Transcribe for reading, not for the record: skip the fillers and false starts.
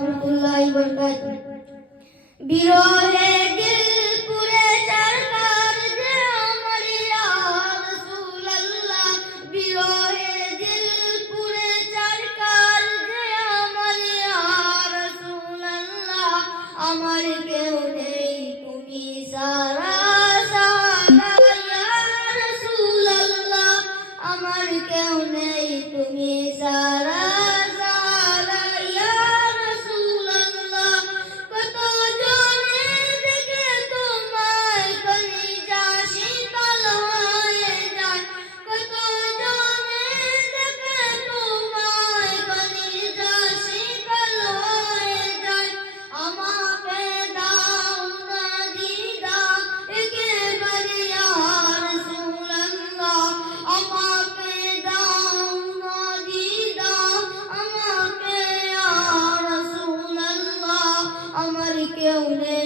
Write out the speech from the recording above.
রহমতুল্লাহি ওয়া বারাকাতুহু। বিরহে দিল পুরে সরকার যে আমার ইয়া রাসূলুল্লাহ, বিরহে দিল পুরে সরকার যে আমার ইয়া রাসূলুল্লাহ, আমার কেউ নেই তুমি সারা সারা ইয়া রাসূলুল্লাহ, আমার কেউ নেই তুমি সারা সারা ইয়া রাসূলুল্লাহ। কত জনের দেখে তোমায় কলিজা শীতল হয়ে যায়, কত জনের দেখে তোমায় কলিজা শীতল হয়ে যায়। আমাকে দাও না দিদা একেবারে ইয়া রাসূলুল্লাহ, আমাকে দাও না দিদা, আমাকে ইয়া রাসূলুল্লাহ, আমার কেউ নেই